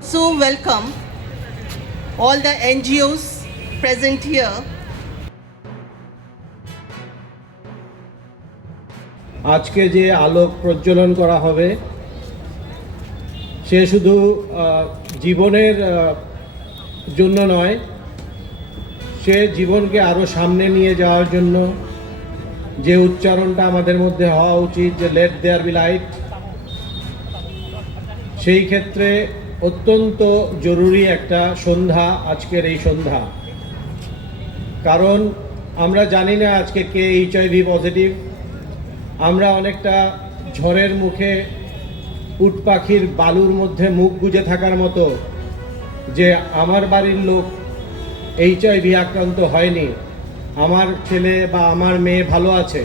So, welcome all the NGOs present here. আজকে যে আলোক প্রজ্বলন করা হবে, সে শুধু জীবনের জন্য নয়, সে জীবনকে আরও সামনে নিয়ে যাওয়ার জন্য যে উচ্চারণটা আমাদের মধ্যে হওয়া উচিত, যে লেট দেয়ার বি লাইট সেই ক্ষেত্রে অত্যন্ত জরুরি একটা সন্ধ্যা, আজকের এই সন্ধ্যা। কারণ আমরা জানি না আজকে কে এইচআইভি পজিটিভ আমরা অনেকটা ঝড়ের মুখে উট পাখির বালুর মধ্যে মুখ গুজে থাকার মতো যে আমার বাড়ির লোক এইচ এইচআইভি আক্রান্ত হয়নি। আমার ছেলে বা আমার মেয়ে ভালো আছে।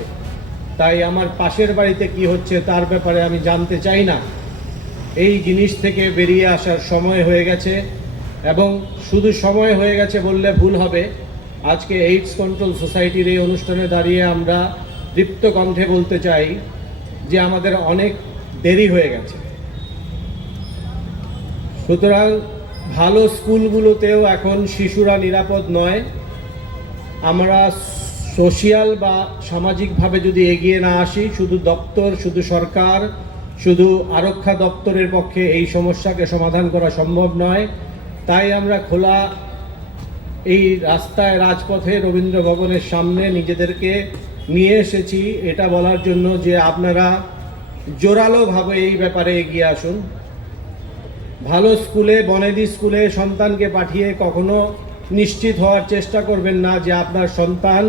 তাই আমার পাশের বাড়িতে কি হচ্ছে তার ব্যাপারে আমি জানতে চাই না। এই জিনিস থেকে বেরিয়ে আসার সময় হয়ে গেছে এবং শুধু সময় হয়ে গেছে বললে ভুল হবে। আজকে এইডস কন্ট্রোল সোসাইটির এই অনুষ্ঠানে দাঁড়িয়ে আমরা দীপ্ত কণ্ঠে বলতে চাই যে আমাদের অনেক দেরি হয়ে গেছে। সুতরাং ভালো স্কুলগুলোতেও এখন শিশুরা নিরাপদ নয়। আমরা সোশিয়াল বা সামাজিকভাবে যদি এগিয়ে না আসি, শুধু দপ্তর, শুধু সরকার শুধু আরক্ষা দপ্তরের পক্ষে এই সমস্যাকে সমাধান করা সম্ভব নয়, তাই আমরা খোলা এই রাস্তায় রাজপথে রবীন্দ্র ভবনের সামনে নিজেদেরকে নিয়ে এসেছি। এটা বলার জন্য যে আপনারা জোরালোভাবে এই ব্যাপারে এগিয়ে আসুন। ভালো স্কুলে, বনেদি স্কুলে সন্তানকে পাঠিয়ে কখনো নিশ্চিত হওয়ার চেষ্টা করবেন না যে আপনার সন্তান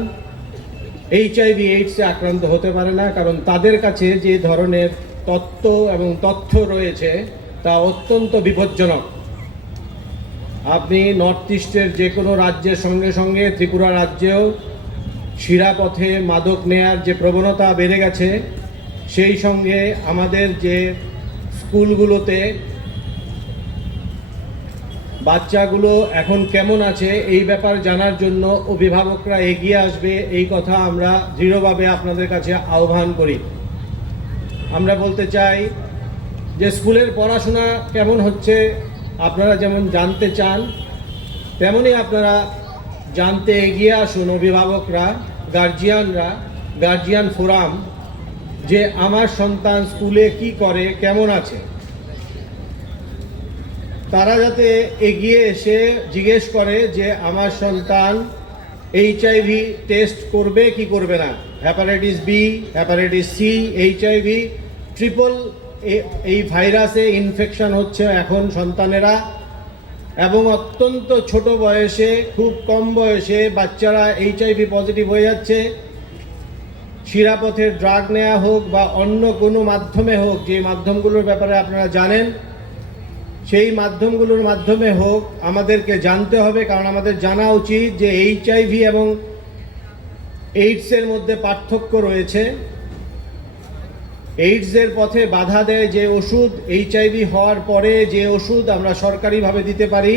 এইচআইভি, এইডসে আক্রান্ত হতে পারে না, কারণ তাদের কাছে যে ধরনের তত্ত্ব এবং তথ্য রয়েছে তা অত্যন্ত বিপজ্জনক। আপনি নর্থ ইস্টের যে কোনো রাজ্যের সঙ্গে সঙ্গে ত্রিপুরা রাজ্যেও শিরাপথে মাদক নেয়ার যে প্রবণতা বেড়ে গেছে, সেই সঙ্গে আমাদের যে স্কুলগুলোতে বাচ্চাগুলো এখন কেমন আছে এই ব্যাপার জানার জন্য অভিভাবকরা এগিয়ে আসবে, এই কথা আমরা দৃঢ়ভাবে আপনাদের কাছে আহ্বান করি। আমরা বলতে চাই যে স্কুলের পড়াশোনা কেমন হচ্ছে, আপনারা যেমন জানতে চান তেমনই আপনারা জানতে এগিয়ে আসুন অভিভাবকরা গার্জিয়ানরা গার্জিয়ান ফোরাম যে আমার সন্তান স্কুলে কি করে, কেমন আছে। তারা যাতে এগিয়ে এসে জিজ্ঞেস করে যে আমার সন্তান এইচআইভি টেস্ট করবে কি করবে না। Hepatitis B hepatitis C HIV triple এই ভাইরাসে ইনফেকশন হচ্ছে এখন সন্তানেরা এবং অত্যন্ত ছোট বয়সে, খুব কম বয়সে বাচ্চারা এইচআইভি পজিটিভ হয়ে যাচ্ছে। শিরাপথের ড্রাগ নেওয়া হোক বা অন্য কোনো মাধ্যমে হোক, যে মাধ্যমগুলোর ব্যাপারে আপনারা জানেন, সেই মাধ্যমগুলোর মাধ্যমে হোক আমাদেরকে জানতে হবে, কারণ আমাদের জানা উচিত যে এইচআইভি এবং এইডসের মধ্যে পার্থক্য রয়েছে। এইডসের পথে বাধা দেয় যে ওষুধ এইচআইভি হওয়ার পরে যে ওষুধ আমরা সরকারিভাবে দিতে পারি,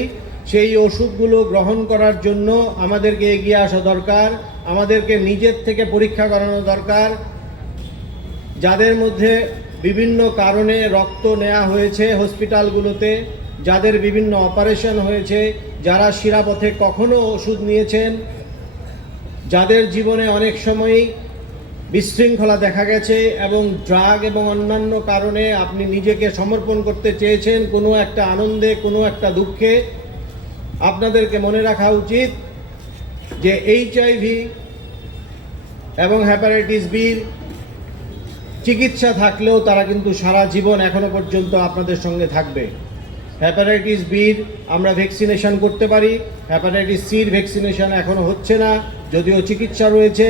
সেই ওষুধগুলো গ্রহণ করার জন্য আমাদেরকে এগিয়ে আসা দরকার, আমাদেরকে নিজের থেকে পরীক্ষা করানো দরকার। যাদের মধ্যে বিভিন্ন কারণে রক্ত নেওয়া হয়েছে হসপিটালগুলোতে, যাদের বিভিন্ন অপারেশন হয়েছে, যারা শিরাপথে কখনো ওষুধ নিয়েছেন যাদের জীবনে অনেক সময়ই বিশৃঙ্খলা দেখা গেছে এবং ড্রাগ এবং অন্যান্য কারণে আপনি নিজেকে সমর্পণ করতে চেয়েছেন, কোনো একটা আনন্দে, কোনো একটা দুঃখে, আপনাদেরকে মনে রাখা উচিত যে এইচআইভি এবং হ্যাপাটাইটিস বির চিকিৎসা থাকলেও তারা কিন্তু সারা জীবন এখনও পর্যন্ত আপনাদের সঙ্গে থাকবে। হ্যাপাটাইটিস বির আমরা ভ্যাকসিনেশন করতে পারি। হ্যাপাটাইটিস সির ভ্যাকসিনেশন এখনও হচ্ছে না, যদিও চিকিৎসা রয়েছে।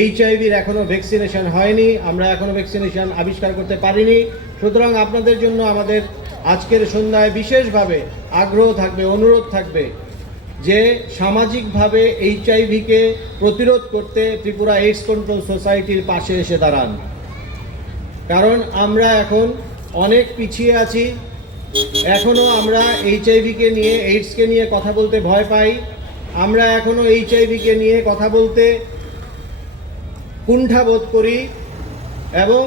এইচআইভির এখনও ভ্যাকসিনেশন হয়নি, আমরা এখনও ভ্যাকসিনেশন আবিষ্কার করতে পারিনি। সুতরাং আপনাদের জন্য আমাদের আজকের সন্ধ্যায় বিশেষভাবে আগ্রহ থাকবে, অনুরোধ থাকবে যে সামাজিকভাবে এইচআইভিকে প্রতিরোধ করতে ত্রিপুরা এইডস কন্ট্রোল সোসাইটির পাশে এসে দাঁড়ান। কারণ আমরা এখন অনেক পিছিয়ে আছি এখনও আমরা এইচআইভিকে নিয়ে এইডসকে নিয়ে কথা বলতে ভয় পাই। আমরা এখনও এইচআইভিকে নিয়ে কথা বলতে কুণ্ঠাবোধ করি এবং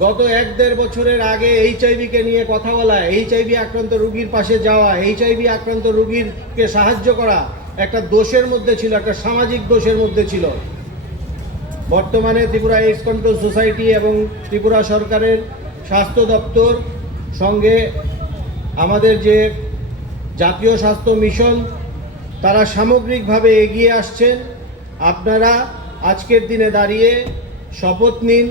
গত এক দেড় বছরের আগে এইচআইভিকে নিয়ে কথা বলা এইচআইভি আক্রান্ত রুগীর পাশে যাওয়া এইচআইভি আক্রান্ত রুগীরকে সাহায্য করা একটা দোষের মধ্যে ছিল, একটা সামাজিক দোষের মধ্যে ছিল। বর্তমানে ত্রিপুরা এইডস কন্ট্রোল সোসাইটি এবং ত্রিপুরা সরকারের স্বাস্থ্য দপ্তর সঙ্গে আমাদের যে জাতীয় স্বাস্থ্য মিশন, তারা সামগ্রিকভাবে এগিয়ে আসছেন। আপনারা আজকের দিনে দাঁড়িয়ে শপথ নিন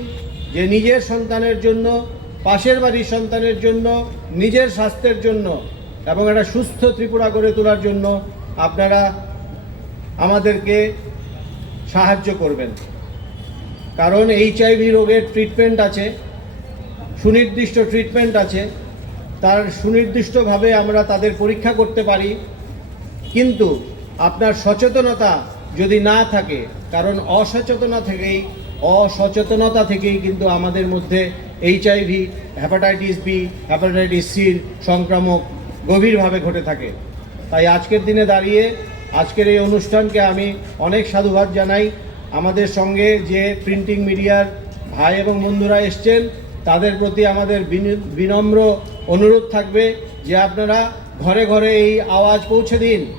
যে নিজের সন্তানের জন্য, পাশের বাড়ির সন্তানের জন্য, নিজের স্বাস্থ্যের জন্য এবং একটা সুস্থ ত্রিপুরা গড়ে তোলার জন্য আপনারা আমাদেরকে সাহায্য করবেন। কারণ এইচআইভি রোগের ট্রিটমেন্ট আছে। সুনির্দিষ্ট ট্রিটমেন্ট আছে। তার সুনির্দিষ্টভাবে আমরা তাদের পরীক্ষা করতে পারি। কিন্তু আপনার সচেতনতা যদি না থাকে, কারণ অসচেতনা থেকেই, অসচেতনতা থেকেই কিন্তু আমাদের মধ্যে এইচআইভি হ্যাপাটাইটিস বি হ্যাপাটাইটিস সির সংক্রামক গভীরভাবে ঘটে থাকে। তাই আজকের দিনে দাঁড়িয়ে আজকের এই অনুষ্ঠানকে আমি অনেক সাধুবাদ জানাই। আমাদের সঙ্গে যে প্রিন্টিং মিডিয়ার ভাই এবং বন্ধুরা এসছেন তাদের প্রতি আমাদের বিনি- বিনম্র অনুরোধ থাকবে যে আপনারা ঘরে ঘরে এই আওয়াজ পৌঁছে দিন।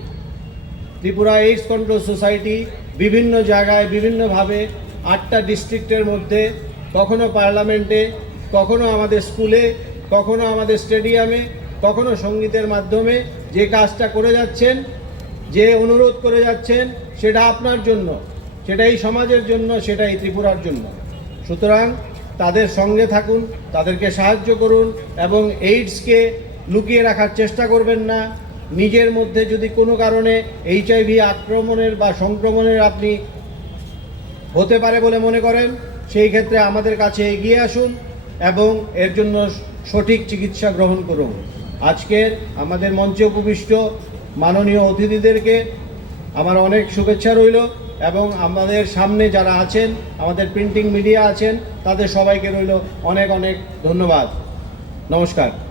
ত্রিপুরা এইডস কন্ট্রোল সোসাইটি বিভিন্ন জায়গায় বিভিন্নভাবে আটটা ডিস্ট্রিক্টের মধ্যে, কখনো পার্লামেন্টে, কখনো আমাদের স্কুলে, কখনো আমাদের স্টেডিয়ামে, কখনো সঙ্গীতের মাধ্যমে যে কাজটা করে যাচ্ছেন, যে অনুরোধ করে যাচ্ছেন, সেটা আপনার জন্য, সেটাই সমাজের জন্য, সেটাই ত্রিপুরার জন্য। সুতরাং তাদের সঙ্গে থাকুন, তাদেরকে সাহায্য করুন এবং এইডসকে লুকিয়ে রাখার চেষ্টা করবেন না। নিজের মধ্যে যদি কোনো কারণে এইচআইভি আক্রমণের বা সংক্রমণের আপনি হতে পারে বলে মনে করেন, সেই ক্ষেত্রে আমাদের কাছে এগিয়ে আসুন এবং এর জন্য সঠিক চিকিৎসা গ্রহণ করুন। আজকের আমাদের মঞ্চে উপবিষ্ট মাননীয় অতিথিদেরকে আমার অনেক শুভেচ্ছা রইল। এবং আমাদের সামনে যারা আছেন, আমাদের প্রিন্টিং মিডিয়া আছেন, তাদের সবাইকে রইল অনেক অনেক ধন্যবাদ। নমস্কার।